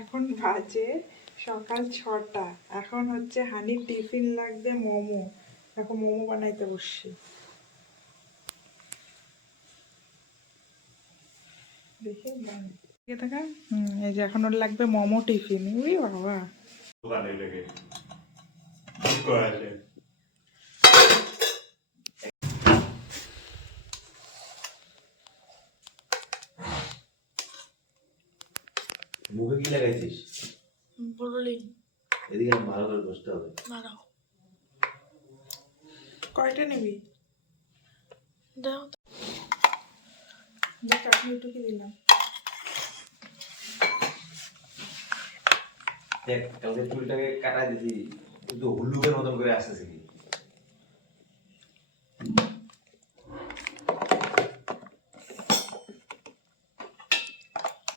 এখন বাজে সকাল 6টা। এখন হচ্ছে হানির টিফিন লাগবে মোমো। এখন মোমো বানাইতে বসছি। দেখি থাকা এই যে এখন ওর লাগবে মোমো টিফিন। উই বাবা, দোকানে লেগে মুখে কি লাগাইছিস? বললি এদিকে ভালো করে বসতে হবে। দাঁড়াও, কয়টা নিবি? দাও দেখ চাটনি টুকি দিলাম। দেখ কালকে চুলটাকে কাটা দিছি, কিন্তু হুল্লুকের মতন করে আসতেছে কি